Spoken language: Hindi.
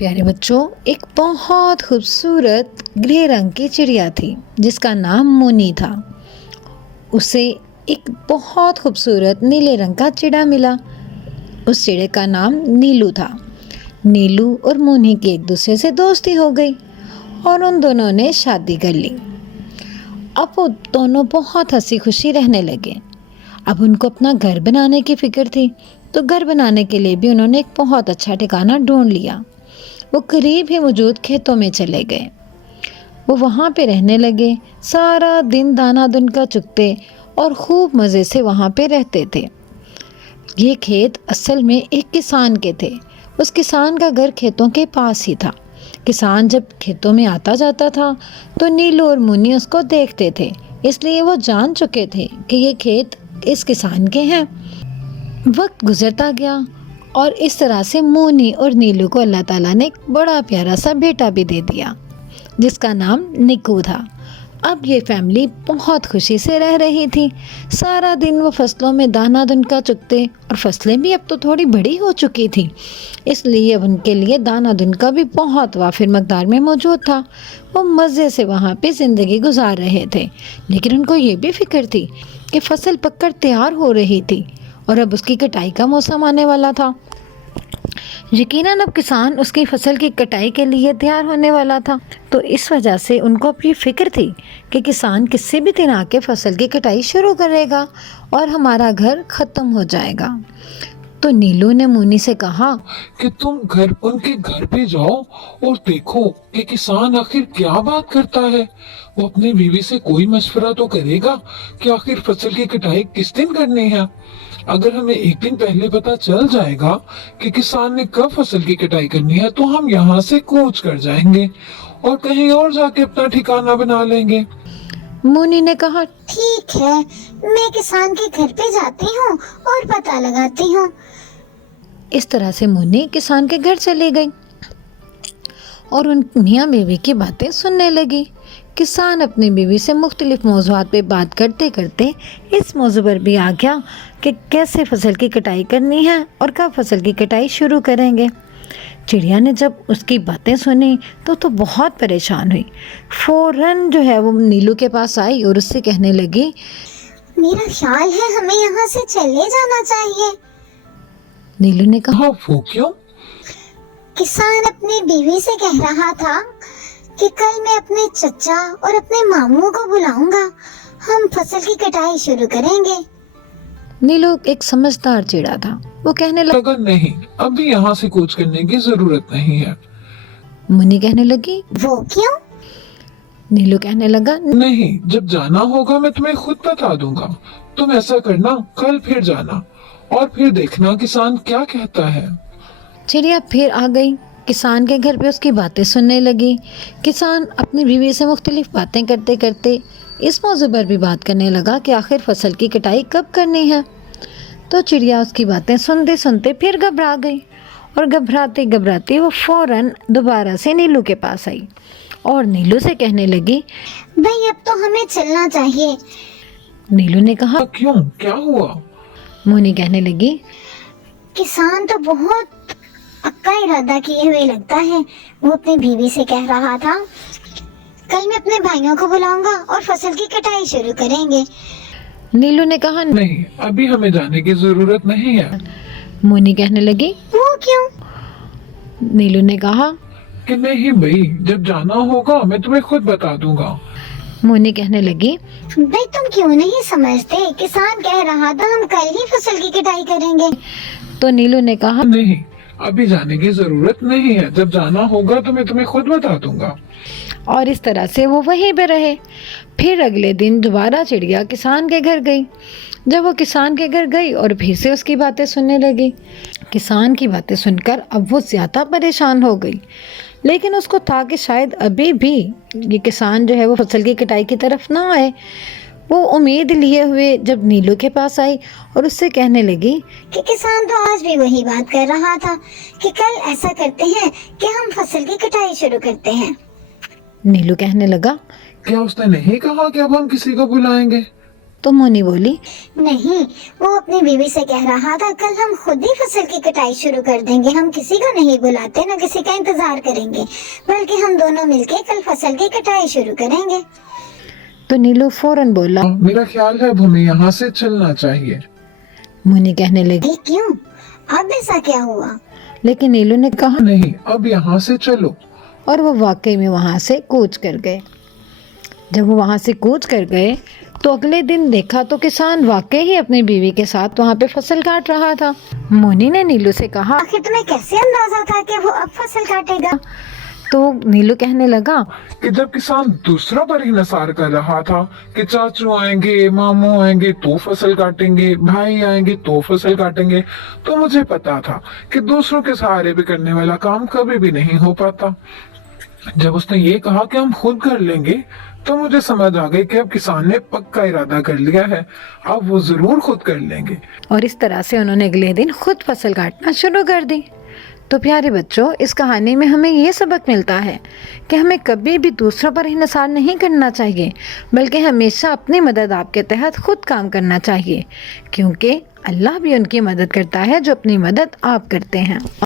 प्यारे बच्चों, एक बहुत खूबसूरत ग्रे रंग की चिड़िया थी जिसका नाम मुन्नी था। उसे एक बहुत खूबसूरत नीले रंग का चिड़ा मिला। उस चिड़े का नाम नीलू था। नीलू और मुन्नी की एक दूसरे से दोस्ती हो गई और उन दोनों ने शादी कर ली। अब वो दोनों बहुत हंसी खुशी रहने लगे। अब उनको अपना घर बनाने की फिक्र थी, तो घर बनाने के लिए भी उन्होंने एक बहुत अच्छा ठिकाना ढूंढ लिया। वो करीब ही मौजूद खेतों में चले गए। वो वहाँ पे रहने लगे, सारा दिन दाना दुनका चुगते और खूब मज़े से वहाँ पे रहते थे। ये खेत असल में एक किसान के थे। उस किसान का घर खेतों के पास ही था। किसान जब खेतों में आता जाता था तो नीलू और मुन्नी उसको देखते थे, इसलिए वो जान चुके थे कि ये खेत इस किसान के हैं। वक्त गुजरता गया और इस तरह से मुन्नी और नीलू को अल्लाह ताला ने एक बड़ा प्यारा सा बेटा भी दे दिया जिसका नाम निकू था। अब ये फैमिली बहुत खुशी से रह रही थी। सारा दिन वो फसलों में दाना दुनका चुगते और फसलें भी अब तो थोड़ी बड़ी हो चुकी थी, इसलिए अब उनके लिए दाना दुनका भी बहुत वाफिर मकदार में मौजूद था। वो मज़े से वहाँ पे ज़िंदगी गुजार रहे थे, लेकिन उनको ये भी फिक्र थी कि फसल पककर तैयार हो रही थी और अब उसकी कटाई का मौसम आने वाला था। यकीनन अब किसान उसकी फसल की कटाई के लिए तैयार होने वाला था, तो इस वजह से उनको अब ये फिक्र थी कि किसान किसी भी दिन आके फसल की कटाई शुरू करेगा और हमारा घर ख़त्म हो जाएगा। तो नीलू ने मुन्नी से कहा कि तुम उनके घर पे जाओ और देखो कि किसान आखिर क्या बात करता है। वो अपनी बीवी से कोई मशवरा तो करेगा कि आखिर फसल की कटाई किस दिन करनी है। अगर हमें एक दिन पहले पता चल जाएगा कि किसान ने कब फसल की कटाई करनी है, तो हम यहाँ से कूच कर जाएंगे और कहीं और जाके अपना ठिकाना बना लेंगे। मुन्नी ने कहा, ठीक है, मैं किसान के घर पे जाती हूँ और पता लगाती हूँ। इस तरह से मुन्नी किसान के घर चली गई और उन मियाँ बीवी की बातें सुनने लगी। किसान अपनी बीवी से मुख्तलिफ मौज़ूआत पे बात करते करते इस मौजू पर भी आ गया कि कैसे फसल की कटाई करनी है और कब फसल की कटाई शुरू करेंगे। चिड़िया ने जब उसकी बातें सुनी तो बहुत परेशान हुई। फौरन जो है वो नीलू के पास आई और उससे कहने लगी, मेरा ख्याल है हमें यहाँ से चले जाना चाहिए। नीलू ने कहा, हाँ, वो क्यों? किसान अपनी बीवी से कह रहा था कि कल मैं अपने चचा और अपने मामू को बुलाऊंगा, हम फसल की कटाई शुरू करेंगे। नीलू एक समझदार चिड़ा था। वो कहने लगा, नहीं, अभी यहाँ से कूच करने की जरूरत नहीं है। मुन्नी कहने लगी, वो क्यों? नीलू कहने लगा, नहीं, जब जाना होगा मैं तुम्हें खुद बता दूंगा। तुम ऐसा करना, कल फिर जाना और फिर देखना किसान क्या कहता है। चिड़िया फिर आ गई। किसान के घर पे उसकी बातें सुनने लगी। किसान अपनी बीवी से मुख्तलिफ बातें करते करते इस मौजू पर भी बात करने लगा कि आखिर फसल की कटाई कब करनी है। तो चिड़िया उसकी बातें सुनते सुनते फिर घबरा गई और घबराते घबराते वो फौरन दोबारा से नीलू के पास आई और नीलू से कहने लगी, भाई अब तो हमें चलना चाहिए। नीलू ने कहा, क्यों, क्या हुआ? मुन्नी कहने लगी, किसान तो बहुत पक्का इरादा किए हुए लगता है। वो अपनी बीवी से कह रहा था, कल मैं अपने भाइयों को बुलाऊंगा और फसल की कटाई शुरू करेंगे। नीलू ने कहा, नहीं, अभी हमें जाने की जरूरत नहीं है। मुन्नी कहने लगी, वो क्यों? नीलू ने कहा कि नहीं भाई, जब जाना होगा मैं तुम्हें खुद बता दूंगा। मुन्नी कहने लगी, भाई तुम क्यों नहीं समझते, किसान कह रहा था हम कल ही फसल की कटाई करेंगे। तो नीलू ने कहा, नहीं, अभी जाने की जरूरत नहीं है, जब जाना होगा तो मैं तुम्हें खुद बता दूंगा। और इस तरह से वो वहीं पे रहे। फिर अगले दिन दोबारा चिड़िया किसान के घर गई। जब वो किसान के घर गई और फिर से उसकी बातें सुनने लगी, किसान की बातें सुनकर अब वो ज़्यादा परेशान हो गई, लेकिन उसको था कि शायद अभी भी ये किसान जो है वो फसल की कटाई की तरफ ना आए। वो उम्मीद लिए हुए जब नीलू के पास आई और उससे कहने लगी कि किसान तो आज भी वही बात कर रहा था कि कल ऐसा करते हैं कि हम फसल की कटाई शुरू करते हैं। नीलू कहने लगा, क्या उसने नहीं कहा कि अब हम किसी को बुलाएंगे? तो मोनी बोली, नहीं, वो अपनी बीवी से कह रहा था कल हम खुद ही फसल की कटाई शुरू कर देंगे। हम किसी को नहीं बुलाते, न किसी का इंतजार करेंगे, बल्कि हम दोनों मिलके कल फसल की कटाई शुरू करेंगे। तो नीलू फौरन बोला। मेरा ख्याल है अब हमें यहाँ से चलना चाहिए। मोनी कहने लगी, ये क्यों? अब ऐसा क्या हुआ? लेकिन नीलू ने कहा, नहीं, अब यहाँ से चलो। और वो वाकई में वहां से कूच कर गए। जब वो वहां से कूच कर गए तो अगले दिन देखा तो किसान वाकई ही अपनी बीवी के साथ वहां पे फसल काट रहा था। मोनी ने नीलू से कहा, आखिर तुम्हें कैसे अंदाजा था कि वो अब फसल काटेगा? तो नीलू कहने लगा, कि जब किसान दूसरा पर ही नसार कर रहा था कि चाचू आएंगे, मामू आएंगे तो फसल काटेंगे, भाई आएंगे तो फसल काटेंगे, तो मुझे पता था कि दूसरों के सहारे भी करने वाला काम कभी भी नहीं हो पाता। जब उसने ये कहा कि हम खुद कर लेंगे, तो मुझे समझ आ गई कि अब किसान ने पक्का इरादा कर लिया है, अब वो जरूर खुद कर लेंगे। और इस तरह से उन्होंने अगले दिन खुद फसल काटना शुरू कर दी। तो प्यारे बच्चों, इस कहानी में हमें ये सबक मिलता है कि हमें कभी भी दूसरों पर इंहिसार नहीं करना चाहिए, बल्कि हमेशा अपनी मदद आपके तहत खुद काम करना चाहिए, क्योंकि अल्लाह भी उनकी मदद करता है जो अपनी मदद आप करते हैं।